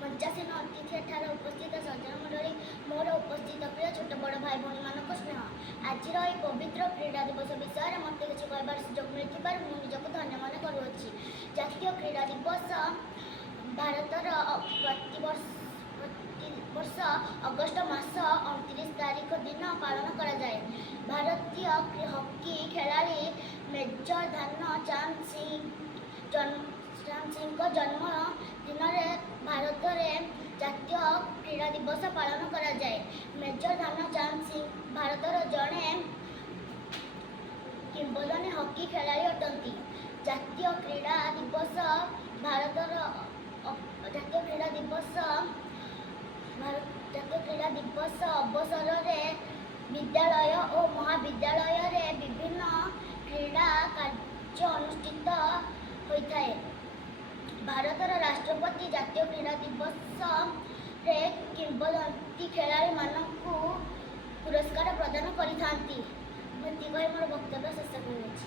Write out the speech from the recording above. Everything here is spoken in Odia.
ମଞ୍ଚାସୀନ ଅତିଥି ଏଠାରେ ଉପସ୍ଥିତ ସଜ୍ଜନ ମଣ୍ଡଳୀ ମୋର ଉପସ୍ଥିତ ପ୍ରିୟ ଛୋଟ ବଡ଼ ଭାଇ ଭଉଣୀମାନଙ୍କ ସ୍ନେହ। ଆଜିର ଏହି ପବିତ୍ର କ୍ରୀଡ଼ା ଦିବସ ବିଷୟରେ ମୋତେ କିଛି କହିବାର ସୁଯୋଗ ମିଳିଥିବାରୁ ମୁଁ ନିଜକୁ ଧନ୍ୟ ମନେ କରୁଅଛି। ଜାତୀୟ କ୍ରୀଡ଼ା ଦିବସ ଭାରତର ପ୍ରତିବର୍ଷ ଅଗଷ୍ଟ ମାସ 29 ତାରିଖ ଦିନ ପାଳନ କରାଯାଏ। ଭାରତୀୟ ହକି ଖେଳାଳି ମେଜର ଧ୍ୟାନଚାନ୍ଦ ସିଂଙ୍କ ଜନ୍ମ ଦିନରେ ଭାରତରେ ଜାତୀୟ କ୍ରୀଡ଼ା ଦିବସ ପାଳନ କରାଯାଏ। ମେଜର ଧ୍ୟାନଚାନ୍ଦ ସିଂ ଭାରତର ଜଣେ କିମ୍ବଦନ୍ତୀ ହକି ଖେଳାଳି ଅଟନ୍ତି। ଜାତୀୟ କ୍ରୀଡ଼ା ଦିବସ ଅବସରରେ ବିଦ୍ୟାଳୟ ଓ ମହାବିଦ୍ୟାଳୟରେ ବିଭିନ୍ନ କ୍ରୀଡ଼ା କାର୍ଯ୍ୟ ଅନୁଷ୍ଠିତ ହୋଇଥାଏ। ଭାରତର ରାଷ୍ଟ୍ରପତି ଜାତୀୟ କ୍ରୀଡ଼ା ଦିବସରେ କିମ୍ବଦନ୍ତୀ ଖେଳାଳିମାନଙ୍କୁ ପୁରସ୍କାର ପ୍ରଦାନ କରିଥାନ୍ତି। ଏତିକି କହି ମୋର ବକ୍ତବ୍ୟ ଶେଷ କରୁଅଛି।